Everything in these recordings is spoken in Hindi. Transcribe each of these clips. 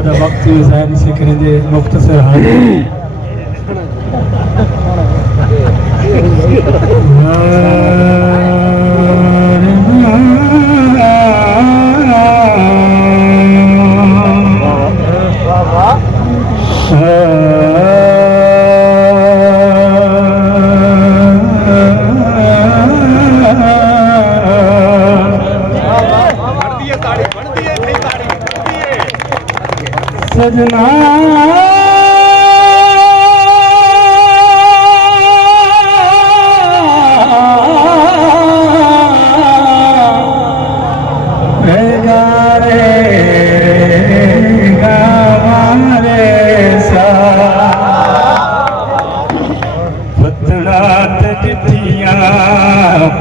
ਤੁਹਾਡਾ ਵਕਤ ਵੀ ਜ਼ਾਇਆ ਨਹੀਂ ਸੀ ਕਰਿੰਦੇ ਮੁਖਤਸਰ ਹਾਜ਼ਰ सजना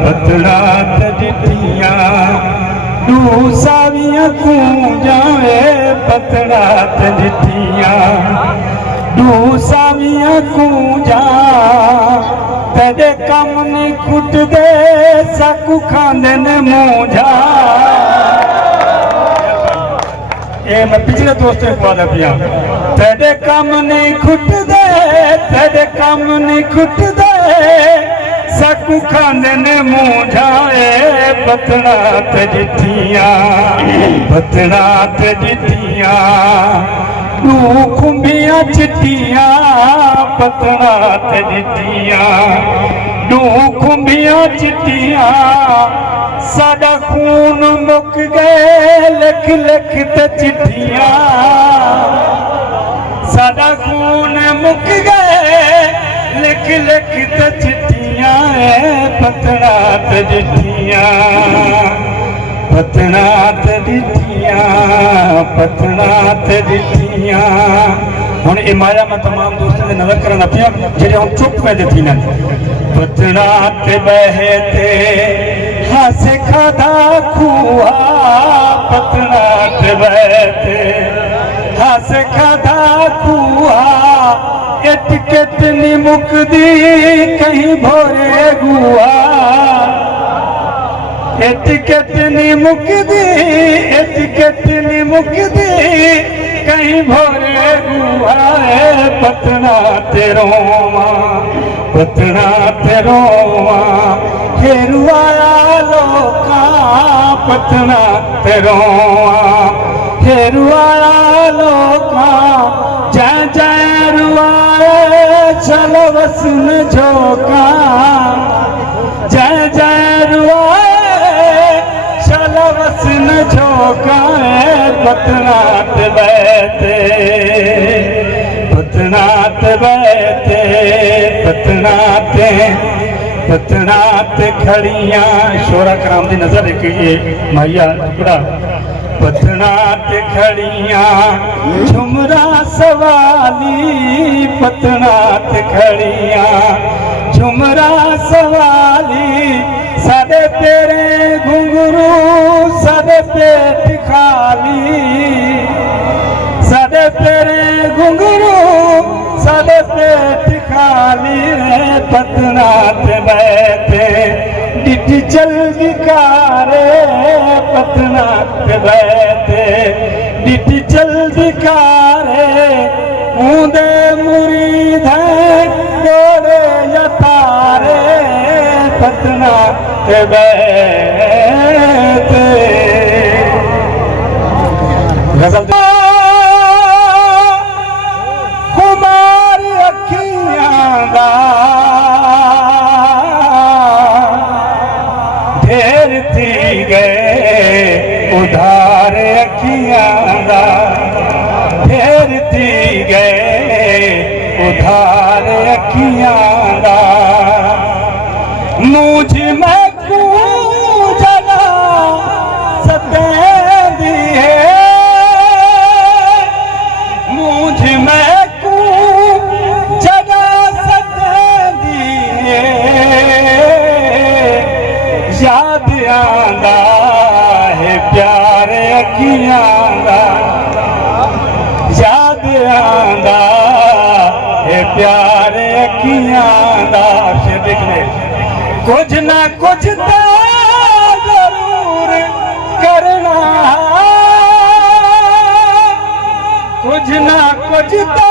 पतड़ा तजिया दू सावियां तू जावे पतड़ा तजिया दू सावियां तू जा तेरे कम नहीं खुट दे सकू खांदे ने मूंझा। ये मैं पिछले दोस्तों को बात पिया तेरे कम नहीं खुट दे तेरे कम नहीं खुट दे सकू खांदे ने मूंझाए पतड़ा तजिया पतड़ा तजिया दू खुंबियां चिट्टिया पतड़ा तजिया दू खुंबियां चिट्टिया साडा खून मुक गए लिख लिख ते चिट्ठिया साडा खून मुक गए लिख लिख ते चिट्ठिया पतड़ा तजिया पतड़ा तजिया पतड़ा तजिया। हुण ये माया मैं तमाम दोस्तों ने नजर करना पिया जेडे हम चुप पे थी ना पतड़ा ते बहते हासे खाधा खुआ पतड़ा ते बहते हासे खाधा खुआ टिकट नी मुकदी कहीं भोरे गुआ टिकट नी मुकदी टिकट नी मुकदी कहीं भोरे गुआ पतड़ा ते रोवा पतड़ा ते रोवा हेरुआया लोका पतड़ा ते रोवा हेरुआया लोका जय जय रुआए चलो वसन झोंका जय जय रुआए चलो वसन झोंका पतड़ा ते बहते पतड़ा ते बहते पतड़ा ते खड़िया शोरा कराम दी नजर एक माइया टुकड़ा पतड़ा ते खड़िया झुमरा सवाली पतड़ा ते खड़िया झुमरा सवाली सादे तेरे घुंघरू सादे पेट खाली सादे तेरे घुंघरू सादे पेट खाली पतड़ा ते बैठे डिटी चल दिकारे पतड़ा ते बैठे डिटी चल दिकारे ऊंदे मुरीद गोरे यतारे पतड़ा ते बैठे गजल कुमारी अखियां दा ढेर थी गए उधार अखियां दा ढेर थी गए उधार अखियां दा मुझ में कू जगा सतेंदी है मुझ में कू जगा सतेंदी है याद आंदा है प्यार अखियां दा याद आंदा है प्यार अखियां दा देखने कुछ ना कुछ तो जरूर करना कुछ ना कुछ तो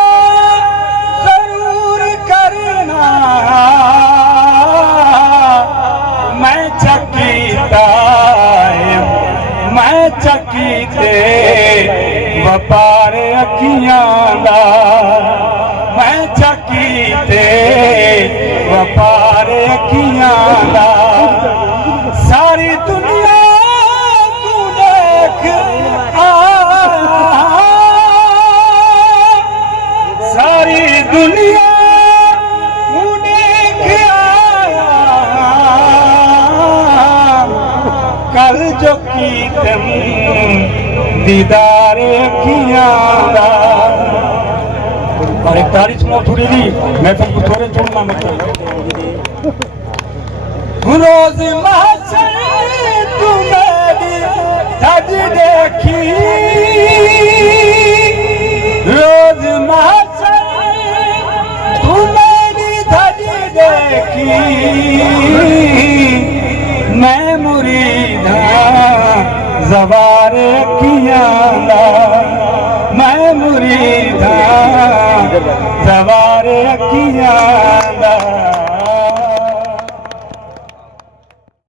जरूर करना, मैं चकीता मैं चकीते वपार अखियां दा, मैं चकीते वपार अखियां दा। सारी दुनिया तू देख सारी दुनिया तू देख कल जो की तुम दीदार अखियां दा। और एक तारीख सुनो थोड़ी दी, मैं तुमको थोड़े छोड़ना मतलब रोज महशर तू मेरी धज देखी, रोज महशर तू मेरी धज देखी, मैं मुरीद ज़वार अखियां दा, मैं मुरीद ज़वार अखियां